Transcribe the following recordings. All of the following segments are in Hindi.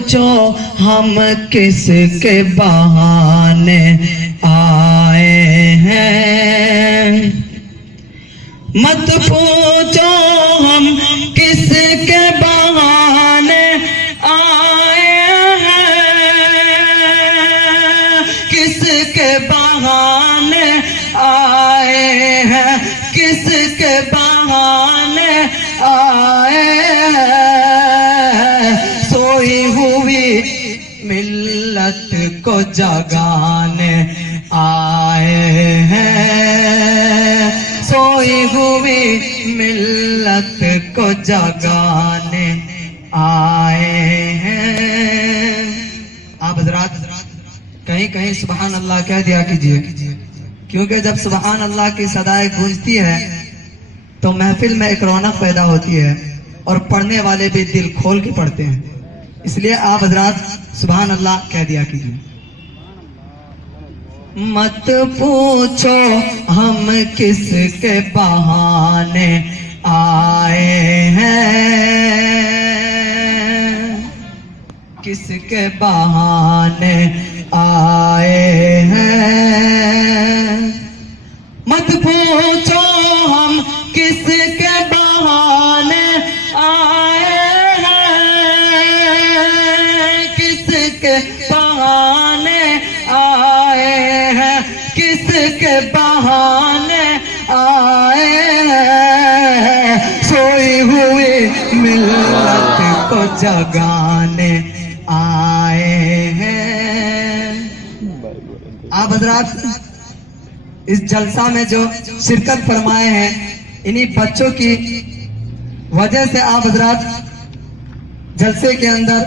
पूछो हम किसके बहाने आए हैं। मत पूछो हम किसके बहाने आए हैं, किसके बहाने आए हैं, किसके बहाने आए हैं। सोई हुई मिल्लत को जगाने आए हैं, सोई हुई मिल्लत को जगाने आए हैं। आप हजरात कहीं कहीं सुभान अल्लाह कह दिया कीजिए, क्योंकि जब सुभान अल्लाह की सदाएं गूंजती है तो महफिल में एक रौनक पैदा होती है और पढ़ने वाले भी दिल खोल के पढ़ते हैं। इसलिए आप हजरात सुभान अल्लाह कह दिया कीजिए। मत पूछो हम किसके बहाने आए हैं, किसके बहाने आए हैं। मत पूछो हम किसके बहाने आए हैं, किसके बहाने आए हैं, किसके बहाने आए हैं। सोई हुई मिल्लत को जगाने आए हैं। आप हजरात इस जलसा में जो शिरकत फरमाए हैं, इन्हीं बच्चों की वजह से आप हजरात जलसे के अंदर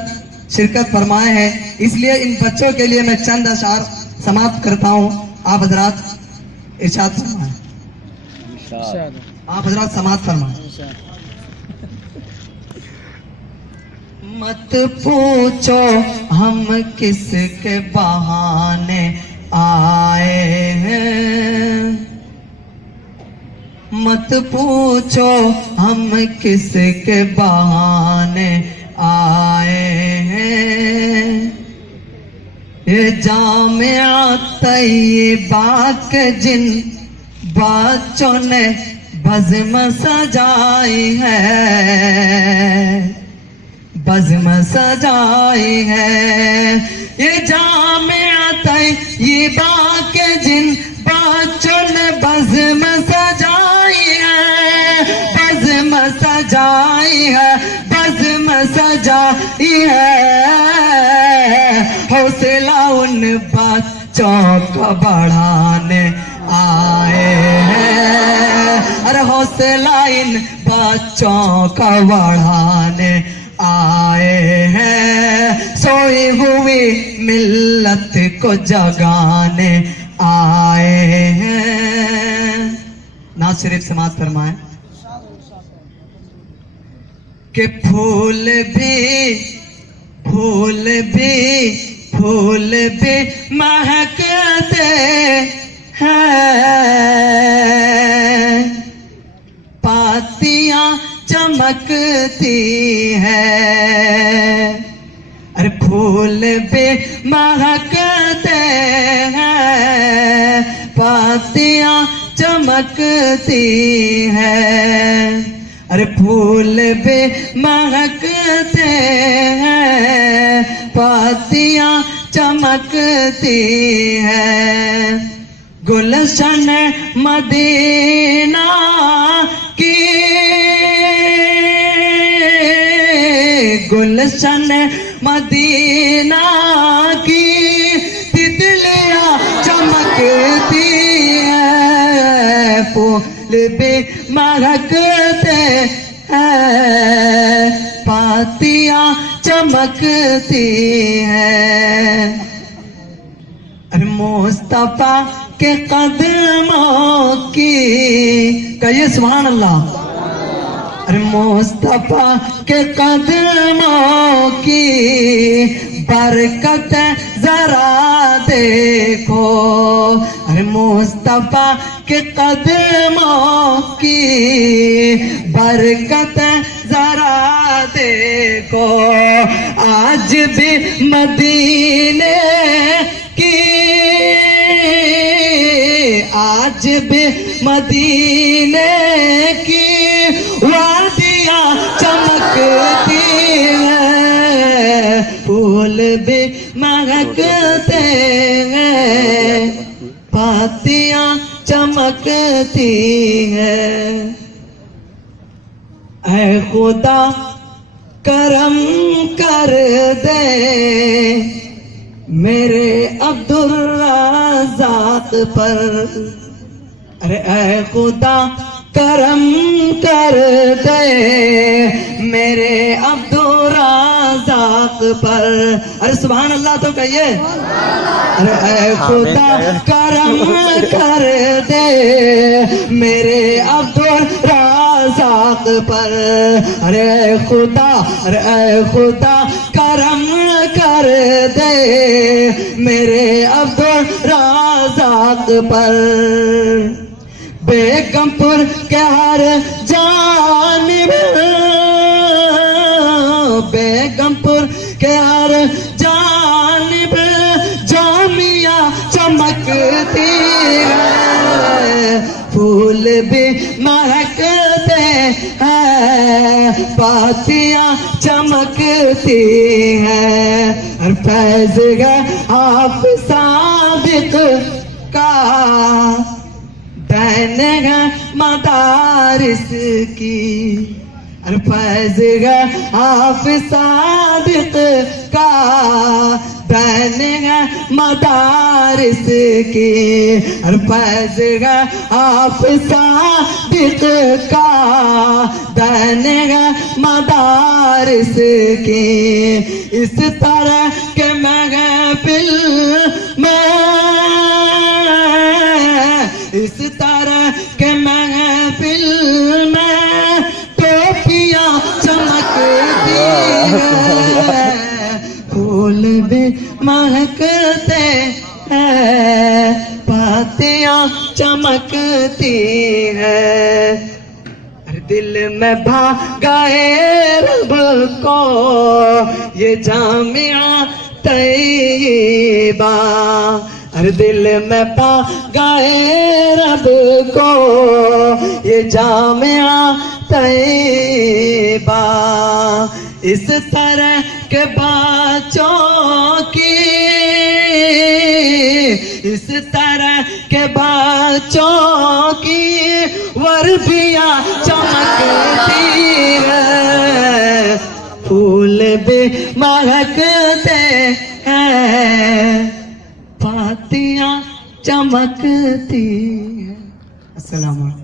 शिरकत फरमाए हैं। इसलिए इन बच्चों के लिए मैं चंद अशार समाप्त करता हूँ। आप हजरात इरशाद फरमाएं, आप हजरात समाप्त फरमाएं। मत पूछो हम किसके बहाने आए हैं, मत पूछो हम किसके बहाने आए हैं। ये जामिया तैयबा के जिन बच्चों ने बज़्म सजाई है, बज़्म सजाई है। ये जामिया तैयबा के जिन बच्चों ने बज़्म सजाई है, बज़्म सजाई है, बज़्म सजाई है। हौसला उन बच्चों को बढ़ाने आए हैं, अरे हौसला इन बच्चों का बढ़ाने आए हैं। सोई हुई मिल्लत को जगाने आए हैं। नाज़ शरीफ समाअत फरमाएं कि फूल भी फूल भी फूल भी महकते हैं, पातियां चमकती है। अरे फूल भी महकते हैं, पातियां चमकती है। अरे फूल भी महकते हैं, पातियां चमकती है। गुलशन मदीना की, गुलशन मदीना की तितलियां चमकती है। फूल भी महकते हैं, पातियां चमकती हैं। अरे मुस्तफा के कदमों की, कहिए सुभान अल्लाह। अरे मुस्तफा के कदमों की बरकत जरा देखो। अरे मुस्तफा के कदमों की बरकत जरा देखो, आज भी मदीने की, आज भी मदीने की वादियाँ चमकती हैं, फूल भी महकते हैं, पातियाँ चमकती हैं। ऐ खुदा करम कर दे मेरे अब्दुल रज़ाक पर, अरे ऐ खुदा करम कर दे मेरे अब्दुल रज़ाक पर। अरे सुभान अल्लाह तो कहिए। अरे ऐ खुदा करम कर दे मेरे अब्दुल रज़ाक पर, अरे खुदा, अरे खुदा करम कर दे मेरे अब्दुल रज़ाक पर। बेगमपुर के हर जानिब, बेगमपुर के हर जानिब जामिया चमकती है, फूल भी महकते हैं, पातियाँ चमकती हैं। और फैज़ है हाफ़िज़ सादिक़ का दैन है मदारिस की, और फैज़ है हाफ़िज़ सादिक़ का दैन है मदारिस की, और फैज़ है हाफ़िज़ सादिक़ का दैन है मदारिस की। इस तरह के महफ़िल में, इस तरह के महफ़िल में टोपियाँ चमकती हैं, फूल भी महकते हैं, पातियाँ चमकती हैं। अरे दिल में भागाए रब को ये जामिया तैयबा, अरे दिल में पा गए रब को ये जामिया तैयबा। इस तरह के बच्चों की, इस तरह के बच्चों की वर्दियाँ चमकती है, फूल भी महकते हैं, पातियाँ चमकती हैं। अस्सलाम वालेकुम।